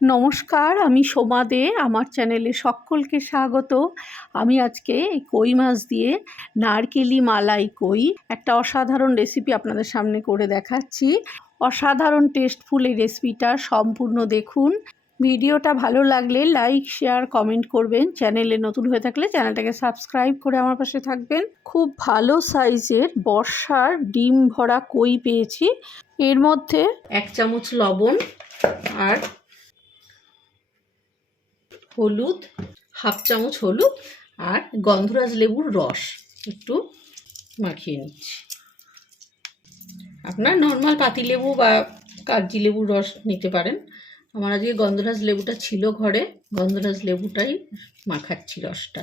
নমস্কার, আমি সোমা দে। আমার চ্যানেলে সকলকে স্বাগত। আমি আজকে এই কই মাছ দিয়ে নারকেলি মালাই কই একটা অসাধারণ রেসিপি আপনাদের সামনে করে দেখাচ্ছি। অসাধারণ টেস্টফুল এই রেসিপিটা সম্পূর্ণ দেখুন। ভিডিওটা ভালো লাগলে লাইক, শেয়ার, কমেন্ট করবেন। চ্যানেলে নতুন হয়ে থাকলে চ্যানেলটাকে সাবস্ক্রাইব করে আমার পাশে থাকবেন। খুব ভালো সাইজের বর্ষার ডিম ভরা কই পেয়েছি। এর মধ্যে 1 চামচ লবণ আর হলুদ, হাফ চামচ হলুদ আর গন্ধরাজ লেবুর রস একটু মাখিয়ে নিচ্ছি। আপনার নর্মাল পাতিলেবু বা কাগজি লেবুর রস নিতে পারেন। আমার আজকে গন্ধরাজ লেবুটা ছিল ঘরে, গন্ধরাজ লেবুটাই মাখাচ্ছি রসটা।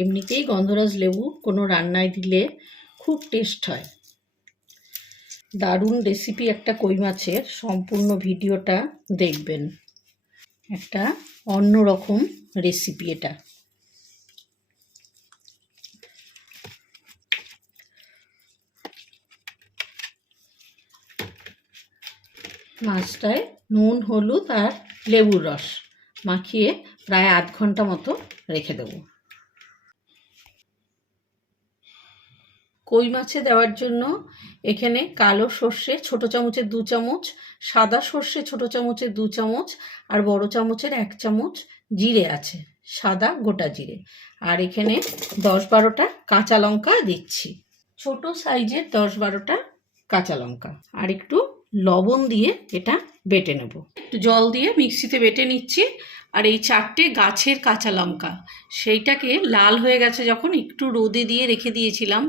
এমনিতেই গন্ধরাজ লেবু কোনো রান্নায় দিলে খুব টেস্ট হয়। দারুণ রেসিপি একটা কই মাছের, সম্পূর্ণ ভিডিওটা দেখবেন। একটা অন্যরকম রেসিপি এটা। মাছটায় নুন, হলুদ আর লেবুর রস মাখিয়ে প্রায় আধ ঘন্টা মতো রেখে দেব। কই মাছে দেওয়ার জন্য এখানে কালো সর্ষে ছোটো চামচের 2 চামচ, সাদা সর্ষে ছোটো চামচের 2 চামচ আর বড় চামচের 1 চামচ জিরে আছে, সাদা গোটা জিরে। আর এখানে 10-12টা কাঁচা লঙ্কা দিচ্ছি, ছোট সাইজের 10-12টা কাঁচা লঙ্কা। আর একটু লবণ দিয়ে এটা বেটে নেব। একটু জল দিয়ে মিক্সিতে বেটে নিচ্ছি। আর এই 4টে গাছের কাঁচা লঙ্কা, সেইটাকে লাল হয়ে গেছে যখন একটু রোদে দিয়ে রেখে দিয়েছিলাম।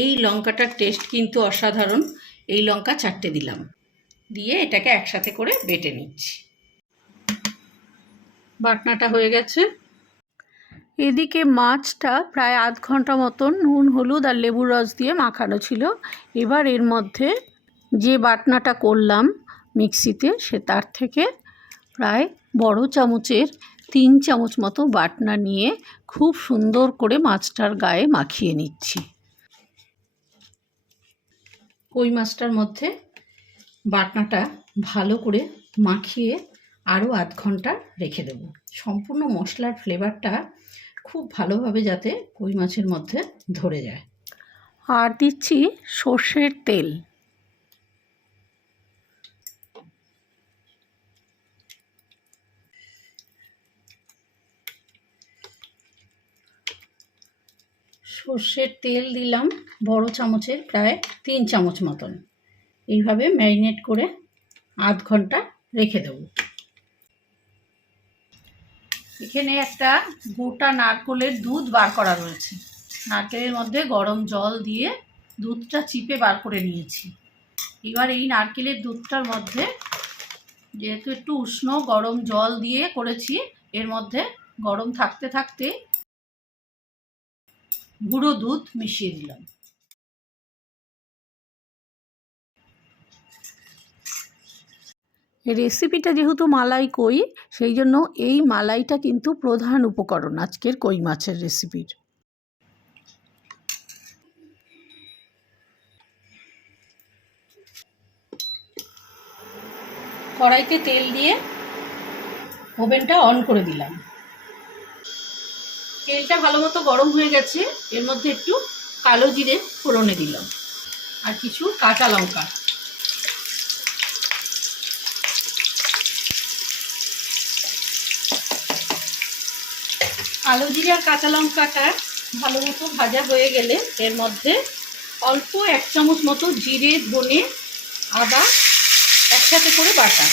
এই লঙ্কাটার টেস্ট কিন্তু অসাধারণ। এই লঙ্কা 4টে দিলাম, দিয়ে এটাকে একসাথে করে বেটে নিচ্ছি। বাটনাটা হয়ে গেছে। এদিকে মাছটা প্রায় আধ ঘন্টা মতন নুন, হলুদ আর লেবুর রস দিয়ে মাখানো ছিল। এবার এর মধ্যে যে বাটনাটা করলাম মিক্সিতে, সে তার থেকে প্রায় বড় চামচের 3 চামচ মতো বাটনা নিয়ে খুব সুন্দর করে মাছটার গায়ে মাখিয়ে নিচ্ছি। কই মাছটার মধ্যে বাটনাটা ভালো করে মাখিয়ে আরও আধ ঘন্টা রেখে দেব। সম্পূর্ণ মশলার ফ্লেভারটা খুব ভালোভাবে যাতে কই মাছের মধ্যে ধরে যায়। আর দিচ্ছি সর্ষের তেল। সর্ষের তেল দিলাম বড় চামচের প্রায় 3 চামচ মতন। এইভাবে ম্যারিনেট করে আধ ঘন্টা রেখে দেব। এখানে একটা গোটা নারকেলের দুধ বার করা রয়েছে। নারকেলের মধ্যে গরম জল দিয়ে দুধটা চিপে বার করে নিয়েছি। এবার এই নারকেলের দুধটার মধ্যে, যেহেতু একটু উষ্ণ গরম জল দিয়ে করেছি, এর মধ্যে গরম থাকতে থাকতে গুঁড়ো দুধ মিশিয়ে দিলাম। রেসিপিটা যেহেতু মালাই কই, সেই জন্য এই মালাইটা কিন্তু প্রধান উপকরণ আজকের কই মাছের রেসিপির। কড়াইতে তেল দিয়ে ওভেনটা অন করে দিলাম। তেলটা ভালো মতো গরম হয়ে গেছে। এর মধ্যে একটু কালো জিরে ফোড়নে দিলাম আর কিছু কাঁচা লঙ্কা। কালো জিরে আর কাঁচা লঙ্কাটা ভালো মতো ভাজা হয়ে গেলে এর মধ্যে অল্প 1 চামচ মতো জিরে, ধনে, আদা একসাথে করে বাটা,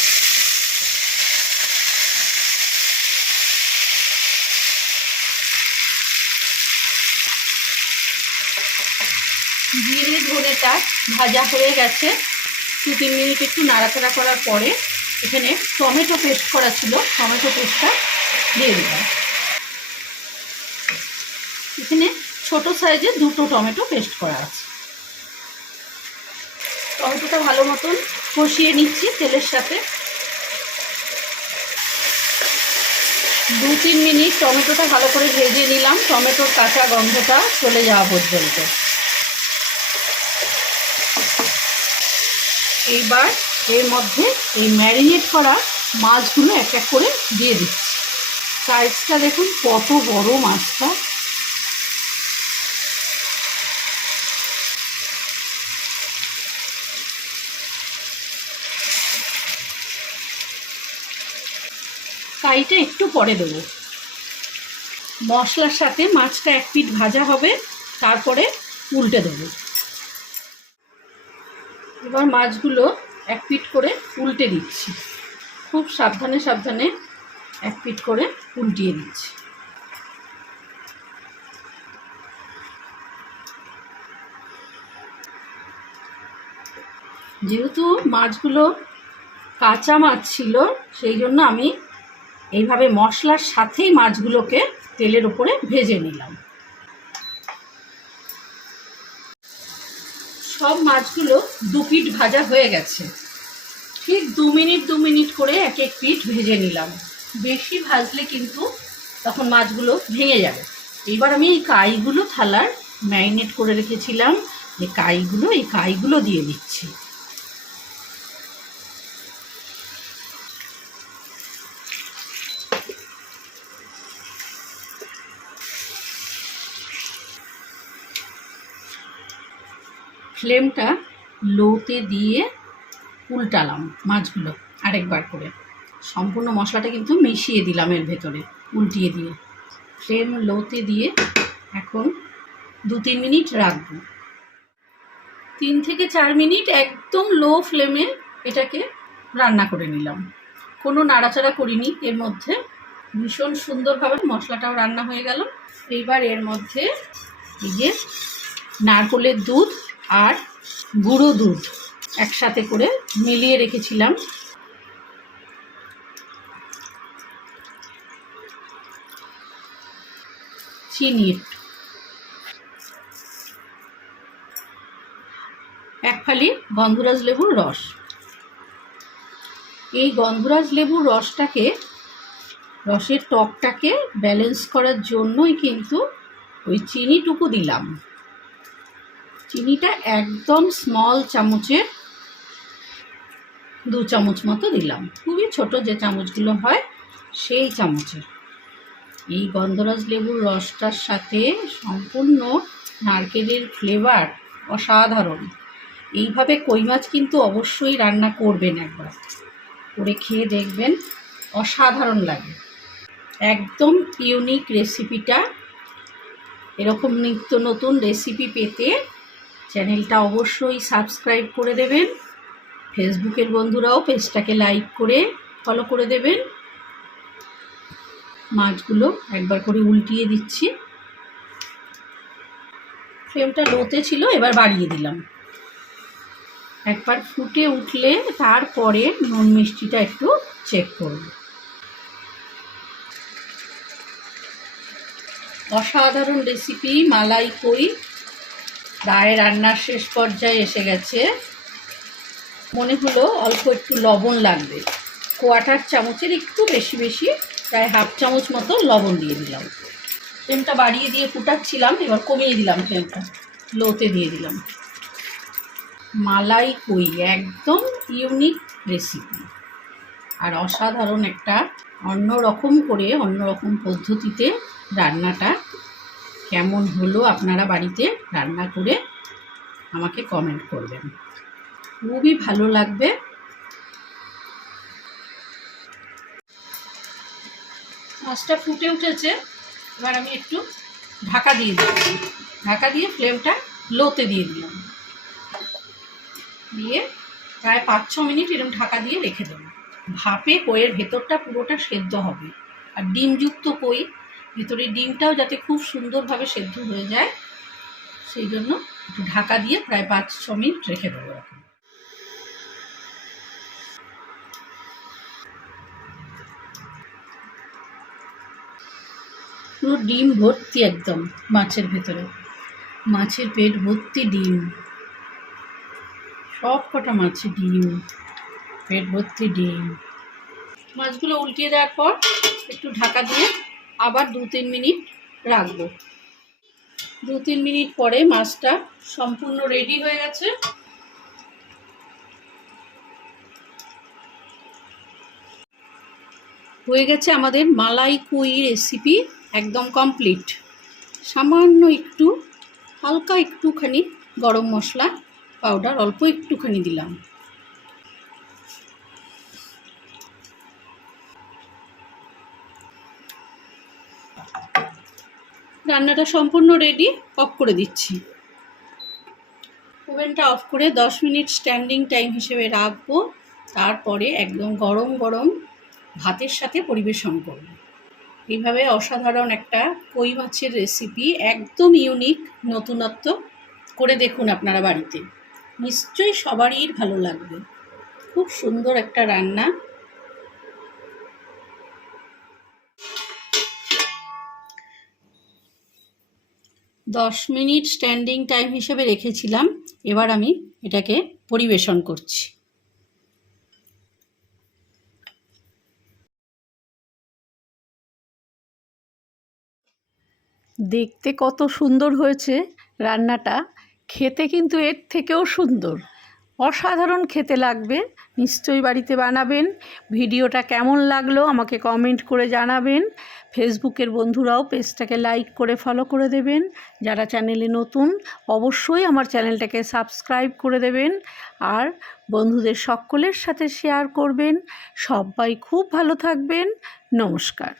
জিরে ধনেটা ভাজা হয়ে গেছে। 2-3 মিনিট একটু নাড়াচাড়া করার পরে এখানে টমেটো পেস্ট করা ছিল, টমেটো পেস্টটা দিয়ে দিলাম। এখানে ছোট সাইজের 2টো টমেটো পেস্ট করা আছে। টমেটোটা ভালো মতন কষিয়ে নিচ্ছি তেলের সাথে। 2-3 মিনিট টমেটোটা ভালো করে ভেজে নিলাম, টমেটোর কাঁচা গন্ধটা চলে যাওয়া পর্যন্ত। এইবার এর মধ্যে এই ম্যারিনেট করা মাছগুলো এক এক করে দিয়ে দিচ্ছি। সাইজটা দেখুন কত বড় মাছটা। কাইটা একটু পরে দেবো। মশলার সাথে মাছটা এক পিঠ ভাজা হবে, তারপরে উল্টে দেবো। এবার মাছগুলো এক পিঠ করে উল্টে দিচ্ছি। খুব সাবধানে সাবধানে এক পিঠ করে উল্টিয়ে দিচ্ছি। যেহেতু মাছগুলো কাঁচা মাছ ছিল, সেই জন্য আমি এইভাবে মশলার সাথেই মাছগুলোকে তেলের উপরে ভেজে নিলাম। সব মাছগুলো দু পিঠ ভাজা হয়ে গেছে। ঠিক 2 মিনিট করে এক এক পিঠ ভেজে নিলাম। বেশি ভাজলে কিন্তু তখন মাছগুলো ভেঙে যাবে। এবার আমি এই কাইগুলো থালার ম্যারিনেট করে রেখেছিলাম, এই কাইগুলো দিয়ে দিচ্ছি। ফ্লেমটা লোতে দিয়ে উল্টালাম মাছগুলো আরেকবার করে। সম্পূর্ণ মশলাটা কিন্তু মিশিয়ে দিলাম এর ভেতরে উল্টিয়ে দিয়ে। ফ্লেম লোতে দিয়ে এখন 2-3 মিনিট রাখবো। 3 থেকে 4 মিনিট একদম লো ফ্লেমে এটাকে রান্না করে নিলাম। কোনো নাড়াচাড়া করিনি এর মধ্যে। ভীষণ সুন্দরভাবে মশলাটাও রান্না হয়ে গেল। এইবার এর মধ্যে এই যে নারকেলের দুধ আর গুঁড়ো দুধ একসাথে করে মিলিয়ে রেখেছিলাম, চিনি, এক ফালি গন্ধরাজ লেবুর রস। এই গন্ধরাজ লেবুর রসের টকটাকে ব্যালেন্স করার জন্যই কিন্তু ওই চিনিটুকু দিলাম। চিনিটা একদম স্মল চামচের 2 চামচ মতো দিলাম, খুবই ছোট যে চামচগুলো হয় সেই চামচের। এই গন্ধরাজ লেবুর রসটার সাথে সম্পূর্ণ নারকেলের ফ্লেভার অসাধারণ। এইভাবে কই মাছ কিন্তু অবশ্যই রান্না করবেন, একবার করে খেয়ে দেখবেন, অসাধারণ লাগে। একদম ইউনিক রেসিপিটা। এরকম নিত্য নতুন রেসিপি পেতে চ্যানেলটা অবশ্যই সাবস্ক্রাইব করে দেবেন। ফেসবুকের বন্ধুরাও পেজটাকে লাইক করে ফলো করে দেবেন। মাছগুলো একবার করে উল্টিয়ে দিচ্ছি। ফ্লেমটা লোতে ছিল, এবার বাড়িয়ে দিলাম। একবার ফুটে উঠলে তারপরে নুন মিষ্টিটা একটু চেক করব। অসাধারণ রেসিপি মালাই কই প্রায় রান্নার শেষ পর্যায়ে এসে গেছে। মনে হলো অল্প একটু লবণ লাগবে, 1/4 চামচের একটু বেশি প্রায় 1/2 চামচ মতো লবণ দিয়ে দিলাম। ফ্লেমটা বাড়িয়ে দিয়ে ফুটাচ্ছিলাম, এবার কমিয়ে দিলাম ফ্লেমটা, লোতে দিয়ে দিলাম। মালাই কই একদম ইউনিক রেসিপি আর অসাধারণ একটা অন্যরকম পদ্ধতিতে রান্নাটা কেমন হলো আপনারা বাড়িতে রান্না করে আমাকে কমেন্ট করবেন, খুবই ভালো লাগবে। মাছটা ফুটে উঠেছে, এবার আমি একটু ঢাকা দিয়ে দিচ্ছি। ঢাকা দিয়ে ফ্লেমটা লোতে দিয়ে দিলাম, দিয়ে প্রায় 5-6 মিনিট এরকম ঢাকা দিয়ে রেখে দেবো। ভাপে কইয়ের ভেতরটা পুরোটা সেদ্ধ হবে, আর ডিমযুক্ত কই, ভেতরের ডিমটাও যাতে খুব সুন্দরভাবে সেদ্ধ হয়ে যায়, সেই জন্য একটু ঢাকা দিয়ে প্রায় 5-6 মিনিট রেখে দেবো। এখন পুরো ডিম ভর্তি, একদম মাছের ভেতরে, মাছের পেট ভর্তি ডিম, সব কটা মাছে ডিম, পেট ভর্তি ডিম। মাছগুলো উল্টিয়ে দেওয়ার পর একটু ঢাকা দিয়ে আবার 2-3 মিনিট রাখবো। 2-3 মিনিট পরে মাছটা সম্পূর্ণ রেডি হয়ে গেছে। হয়ে গেছে আমাদের মালাই কুই রেসিপি, একদম কমপ্লিট। সামান্য একটু হালকা একটুখানি গরম মশলা পাউডার অল্প একটুখানি দিলাম। রান্নাটা সম্পূর্ণ রেডি, অফ করে দিচ্ছি। ওভেনটা অফ করে 10 মিনিট স্ট্যান্ডিং টাইম হিসেবে রাখবো। তারপরে একদম গরম গরম ভাতের সাথে পরিবেশন করব। এইভাবে অসাধারণ একটা কই মাছের রেসিপি, একদম ইউনিক, নতুনত্ব করে দেখুন আপনারা বাড়িতে, নিশ্চয়ই সবারই ভালো লাগবে। খুব সুন্দর একটা রান্না। দশ মিনিট স্ট্যান্ডিং টাইম হিসেবে রেখেছিলাম। এবার আমি এটাকে পরিবেশন করছি। দেখতে কত সুন্দর হয়েছে রান্নাটা, খেতে কিন্তু এর থেকেও সুন্দর, অসাধারণ খেতে লাগবে। নিশ্চয়ই বাড়িতে বানাবেন। ভিডিওটা কেমন লাগলো আমাকে কমেন্ট করে জানাবেন। ফেসবুকের বন্ধুরাও পেজটাকে লাইক করে ফলো করে দেবেন। যারা চ্যানেলে নতুন অবশ্যই আমার চ্যানেলটাকে সাবস্ক্রাইব করে দেবেন আর বন্ধুদের সকলের সাথে শেয়ার করবেন। সবাই খুব ভালো থাকবেন। নমস্কার।